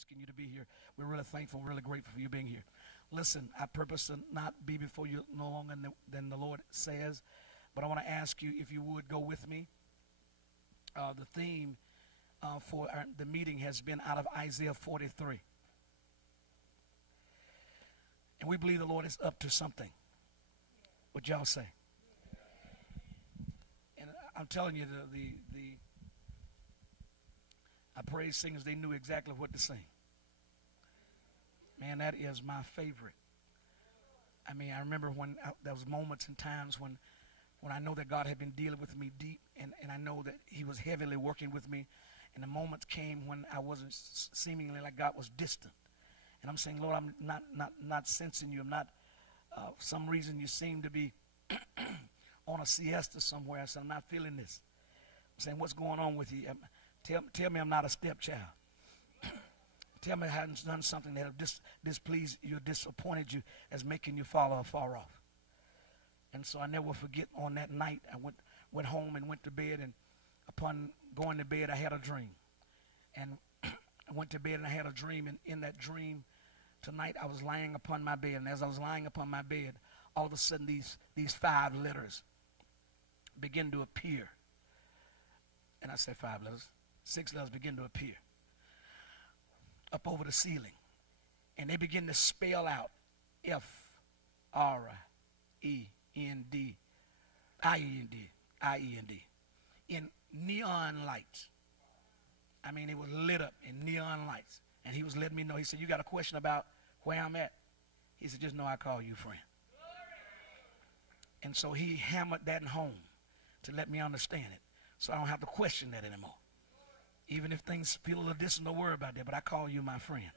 asking you to be here. We're really thankful, really grateful for you being here. Listen, I purpose to not be before you no longer than the Lord says, but I want to ask you if you would go with me. The theme for the meeting has been out of Isaiah 43. And we believe the Lord is up to something. What y'all say? And I'm telling you, our praise singers, they knew exactly what to sing. Man, that is my favorite. I mean, I remember when there was moments and times when I know that God had been dealing with me deep, and I know that he was heavily working with me. And the moments came when I wasn't seemingly like God was distant. And I'm saying, Lord, I'm not sensing you. I'm not, for some reason you seem to be on a siesta somewhere. I said, I'm not feeling this. I'm saying, what's going on with you? Tell me I'm not a stepchild. Tell me I haven't done something that have displeased you, disappointed you, as making you fall far off. And so I never forget on that night, I went home and went to bed, and upon going to bed, I had a dream. And I went to bed and I had a dream, and in that dream, tonight I was lying upon my bed, and as I was lying upon my bed, all of a sudden these 5 letters begin to appear. And I said 5 letters. 6 letters begin to appear up over the ceiling. And they begin to spell out F-R-E-N-D, I-E-N-D, in neon lights. I mean, it was lit up in neon lights. And he was letting me know. He said, you got a question about where I'm at? He said, just know I call you friend. And so he hammered that home to let me understand it, so I don't have to question that anymore. Even if things feel a little distant, don't worry about that, but I call you my friend.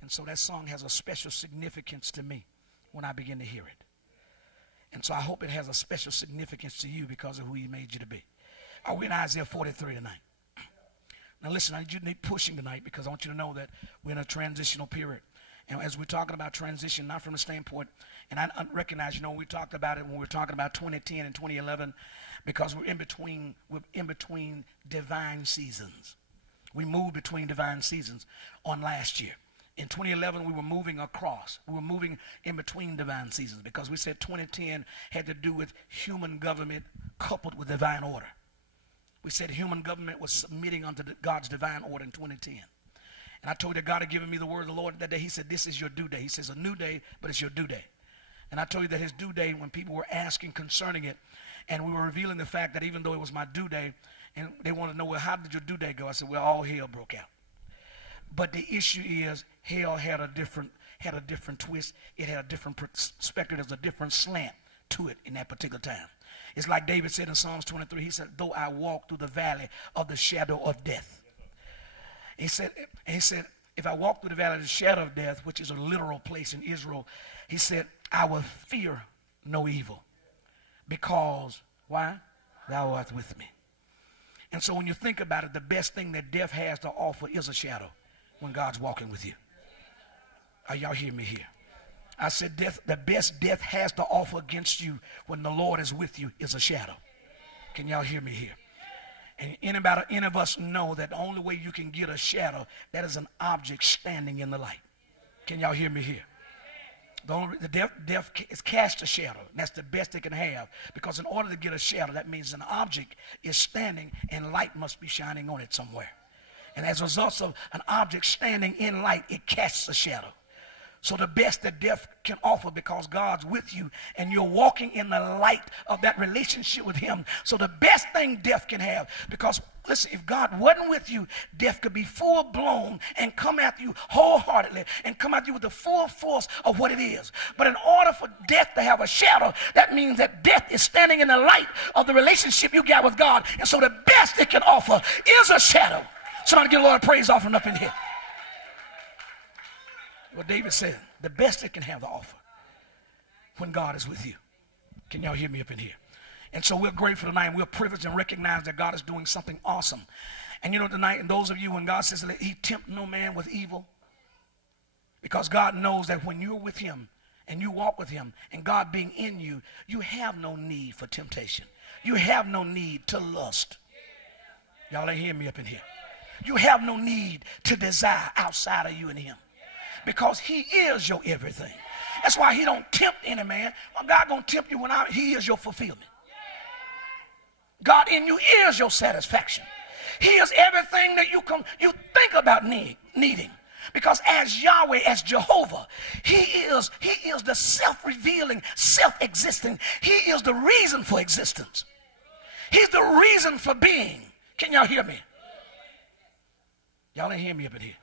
And so that song has a special significance to me when I begin to hear it. And so I hope it has a special significance to you because of who he made you to be. Are we in Isaiah 43 tonight? Now listen, I need pushing tonight because I want you to know that we're in a transitional period. And as we're talking about transition, not from the standpoint, and I recognize, we talked about it when we were talking about 2010 and 2011, because we're in between divine seasons. We moved between divine seasons on last year. In 2011, we were moving across. We were moving in between divine seasons because we said 2010 had to do with human government coupled with divine order. We said human government was submitting unto God's divine order in 2010. And I told you that God had given me the word of the Lord that day. He said, this is your due day. He says, a new day, but it's your due day. And I told you that his due day, when people were asking concerning it, and we were revealing the fact that even though it was my due day, and they wanted to know, well, how did your due day go? I said, well, all hell broke out. But the issue is, hell had a different twist. It had a different perspective. There's a different slant to it in that particular time. It's like David said in Psalms 23. He said, though I walk through the valley of the shadow of death. He said, if I walk through the valley of the shadow of death, which is a literal place in Israel, he said, I will fear no evil. Because, why? Thou art with me. And so when you think about it, the best thing that death has to offer is a shadow when God's walking with you. Are y'all hearing me here? I said the best death has to offer against you when the Lord is with you is a shadow. Can y'all hear me here? And any of us know that the only way you can get a shadow, that is an object standing in the light. Can y'all hear me here? The death is cast a shadow. And that's the best it can have. Because in order to get a shadow, that means an object is standing and light must be shining on it somewhere. And as a result of an object standing in light, it casts a shadow. So the best that death can offer, because God's with you and you're walking in the light of that relationship with him. So the best thing death can have, because listen, if God wasn't with you, death could be full blown and come after you wholeheartedly and come after you with the full force of what it is. But in order for death to have a shadow, that means that death is standing in the light of the relationship you got with God. And so the best it can offer is a shadow. Somebody give the Lord a praise offering up in here. What David said, the best it can have to offer when God is with you. Can y'all hear me up in here? And so we're grateful tonight. We're privileged and recognize that God is doing something awesome. And tonight, and those of you, when God says that he tempt no man with evil, because God knows that when you're with him and you walk with him and God being in you, you have no need for temptation. You have no need to lust. Y'all ain't hearing me up in here. You have no need to desire outside of you and him, because he is your everything. That's why he don't tempt any man. Well, God gonna tempt you when he is your fulfillment. God in you is your satisfaction. He is everything that you think about needing. Because as Yahweh, as Jehovah, he is the self-revealing, self-existing. He is the reason for existence. He's the reason for being. Can y'all hear me? Y'all ain't hear me up in here.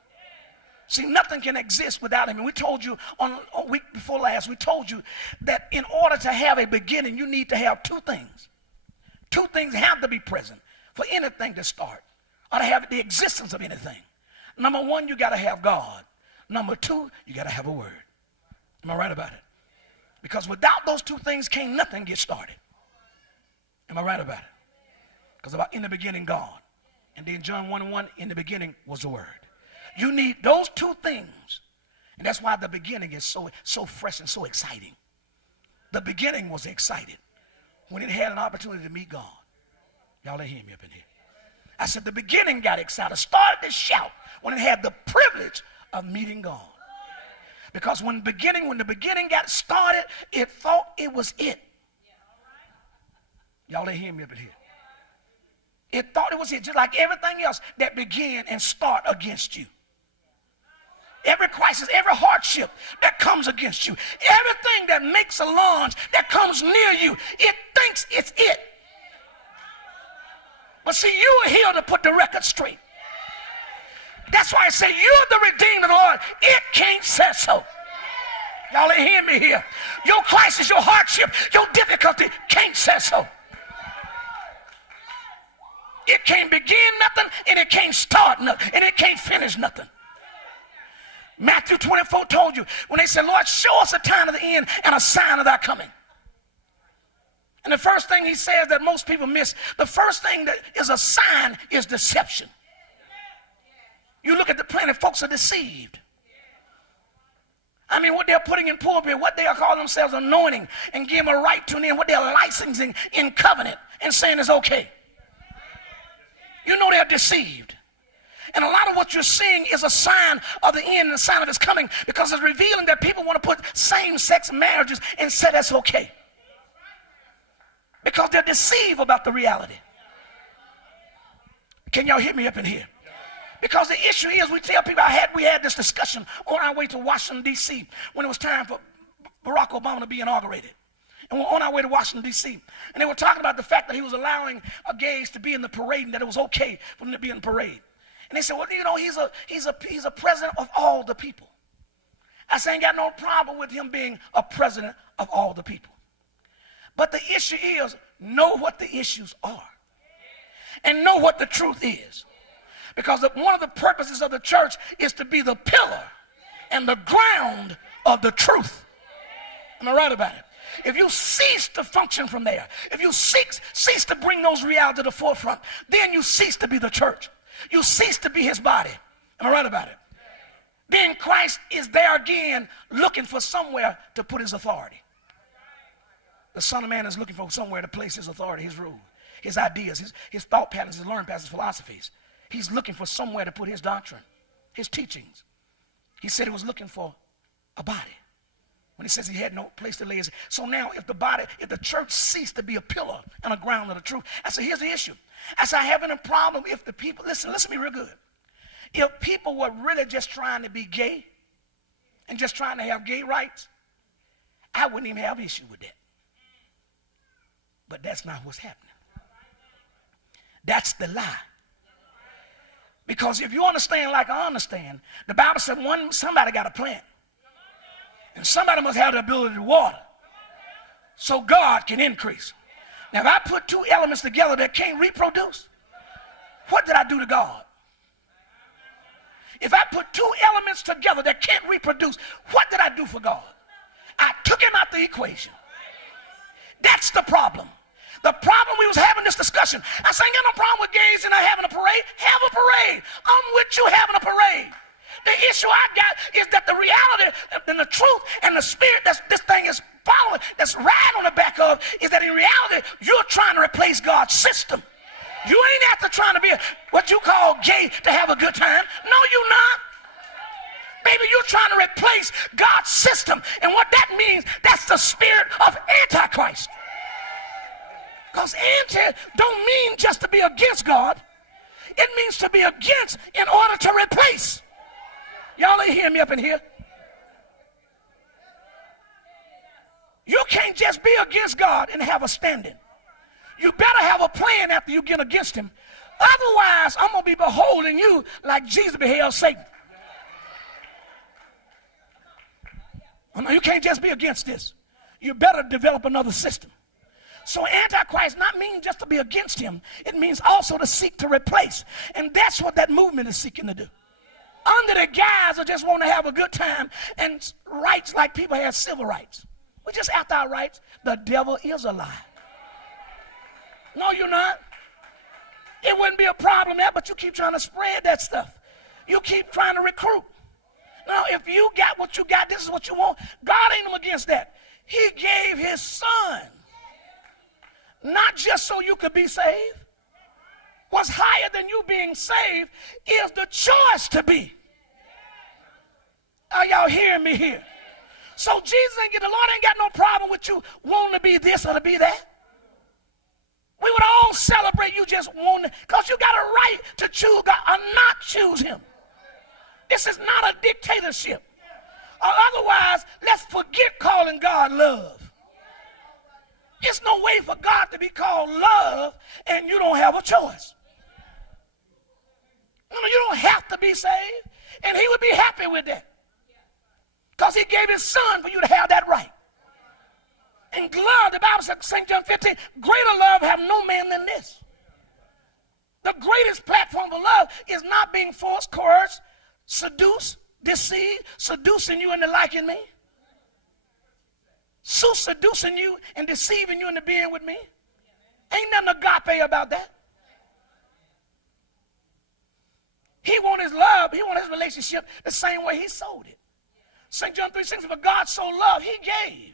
See, nothing can exist without him. And we told you on a week before last, we told you that in order to have a beginning, you need to have two things. Two things have to be present for anything to start, or to have the existence of anything. Number one, you got to have God. Number two, you got to have a word. Am I right about it? Because without those two things, can't nothing get started. Am I right about it? Because about in the beginning, God. And then John 1:1, in the beginning was the word. You need those two things. And that's why the beginning is so fresh and so exciting. The beginning was excited when it had an opportunity to meet God. Y'all ain't hear me up in here. I said the beginning got excited, started to shout when it had the privilege of meeting God. Because when the beginning got started, it thought it was it. Y'all ain't hear me up in here. It thought it was it, just like everything else that began and start against you. Every crisis, every hardship that comes against you, everything that makes a lunge that comes near you, it thinks it's it. But see, you are here to put the record straight. That's why I say you're the redeemed of the Lord. It can't say so. Y'all ain't hear me here. Your crisis, your hardship, your difficulty can't say so. It can't begin nothing, and it can't start nothing, and it can't finish nothing. Matthew 24 told you when they said, Lord, show us a time of the end and a sign of thy coming. And the first thing he says that most people miss, the first thing that is a sign is deception. You look at the planet, folks are deceived. I mean, what they're putting in pulpit, what they are calling themselves anointing and giving a right to an end, what they're licensing in covenant and saying is okay. You know they're deceived. And a lot of what you're seeing is a sign of the end and a sign of his coming, because it's revealing that people want to put same-sex marriages and say that's okay. Because they're deceived about the reality. Can y'all hear me up in here? Because the issue is, we tell people, we had this discussion on our way to Washington, D.C. when it was time for Barack Obama to be inaugurated. And we're on our way to Washington, D.C. And they were talking about the fact that he was allowing gays to be in the parade and that it was okay for them to be in the parade. And they said, well, you know, he's a president of all the people. I said, I ain't got no problem with him being a president of all the people. But the issue is, know what the issues are. And know what the truth is. Because one of the purposes of the church is to be the pillar and the ground of the truth. Am I right about it? If you cease to function from there, if you cease to bring those realities to the forefront, then you cease to be the church. You cease to be his body. Am I right about it? Then Christ is there again looking for somewhere to put his authority. The Son of Man is looking for somewhere to place his authority, his rule, his ideas, his thought patterns, his learning patterns, his philosophies. He's looking for somewhere to put his doctrine, his teachings. He said he was looking for a body. When he says he had no place to lay his. So now if the church ceased to be a pillar and a ground of the truth, I said, here's the issue. I said, I'm having a problem if the people, listen to me real good. If people were really just trying to be gay and just trying to have gay rights, I wouldn't even have an issue with that. But that's not what's happening. That's the lie. Because if you understand like I understand, the Bible said somebody got to plant. And somebody must have the ability to water. So God can increase. Now if I put two elements together that can't reproduce, what did I do to God? If I put two elements together that can't reproduce, what did I do for God? I took him out the equation. That's the problem. The problem, we was having this discussion. I said, I ain't got no problem with gays and not having a parade. Have a parade. I'm with you having a parade. The issue I got is that the reality and the truth and the spirit that this thing is following, that's riding on the back of, is that in reality, you're trying to replace God's system. You ain't after trying to be what you call gay to have a good time. No, you're not. Baby, you're trying to replace God's system. And what that means, that's the spirit of Antichrist. Because anti don't mean just to be against God. It means to be against in order to replace. Y'all ain't hearing me up in here? You can't just be against God and have a standing. You better have a plan after you get against him. Otherwise, I'm going to be beholding you like Jesus beheld Satan. No, you can't just be against this. You better develop another system. So Antichrist not mean just to be against him. It means also to seek to replace. And that's what that movement is seeking to do. Under the guise of just want to have a good time and rights like people have civil rights. We're just after our rights. The devil is a lie. No, you're not. It wouldn't be a problem there, but you keep trying to spread that stuff. You keep trying to recruit. Now, if you got what you got, this is what you want. God ain't against that. He gave his son. Not just so you could be saved. What's higher than you being saved is the choice to be. Are y'all hearing me here? So Jesus the Lord ain't got no problem with you wanting to be this or to be that. We would all celebrate you just wanting, because you got a right to choose God or not choose him. This is not a dictatorship. Or otherwise, let's forget calling God love. There's no way for God to be called love and you don't have a choice. You don't have to be saved, and he would be happy with that. Because he gave his son for you to have that right. And love, the Bible says, St. John 15, greater love have no man than this. The greatest platform for love is not being forced, coerced, seduced, deceived, seducing you into liking me. So seducing you and deceiving you into being with me. Ain't nothing agape about that. He want his love, he want his relationship the same way he sold it. St. John 3:6, for God so loved, he gave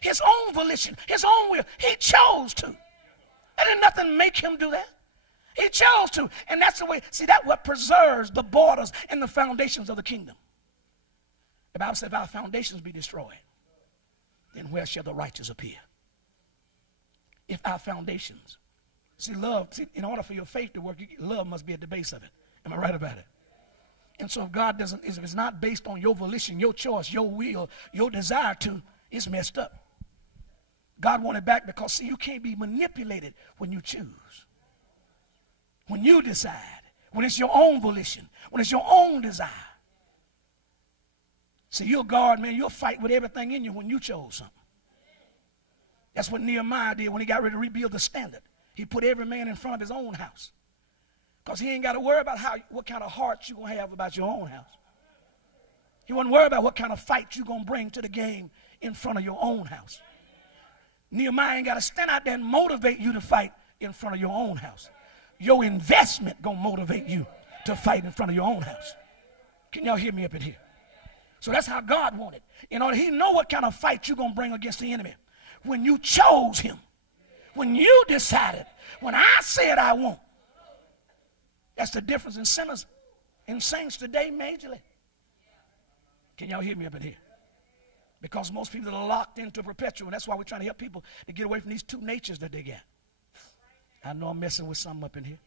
his own volition, his own will. He chose to. There didn't nothing make him do that. He chose to. And that's the way, see, that's what preserves the borders and the foundations of the kingdom. The Bible said, if our foundations be destroyed, then where shall the righteous appear? If our foundations, see, love, see, in order for your faith to work, love must be at the base of it. Am I right about it? And so if God doesn't, if it's not based on your volition, your choice, your will, your desire to, it's messed up. God wanted it back because, see, you can't be manipulated when you choose. When you decide, when it's your own volition, when it's your own desire. See, you'll guard, man, you'll fight with everything in you when you chose something. That's what Nehemiah did when he got ready to rebuild the standard. He put every man in front of his own house. Because he ain't got to worry about what kind of heart you're going to have about your own house. He wasn't worried about what kind of fight you're going to bring to the game in front of your own house. Nehemiah ain't got to stand out there and motivate you to fight in front of your own house. Your investment going to motivate you to fight in front of your own house. Can y'all hear me up in here? So that's how God wanted. You know, he know what kind of fight you're going to bring against the enemy. When you chose him. When you decided. When I said I won't. That's the difference in sinners and saints today majorly. Can y'all hear me up in here? Because most people are locked into perpetual. And that's why we're trying to help people to get away from these two natures that they got. I know I'm messing with something up in here.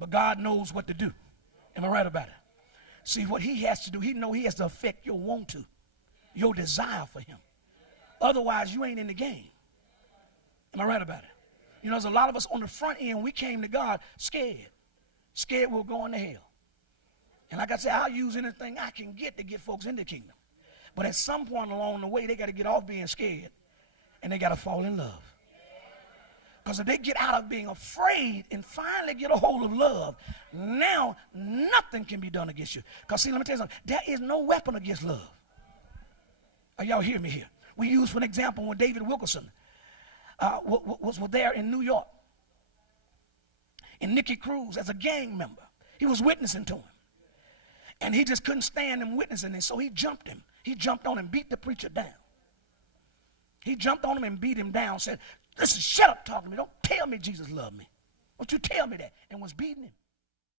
But God knows what to do. Am I right about it? See, what he has to do, he knows he has to affect your want to, your desire for him. Otherwise, you ain't in the game. Am I right about it? You know, there's a lot of us on the front end, we came to God scared. Scared we'll go into hell. And like I said, I'll use anything I can get to get folks in the kingdom. But at some point along the way, they got to get off being scared. And they got to fall in love. Because if they get out of being afraid and finally get a hold of love, now nothing can be done against you. Because see, let me tell you something. There is no weapon against love. Are y'all hear me here? We use, for an example, when David Wilkerson was there in New York. And Nicky Cruz, as a gang member, he was witnessing to him. And he just couldn't stand him witnessing, and so he jumped him. He jumped on him, beat the preacher down. He jumped on him and beat him down, said, Listen, shut up talking to me. Don't tell me Jesus loved me. Don't you tell me that. And was beating him.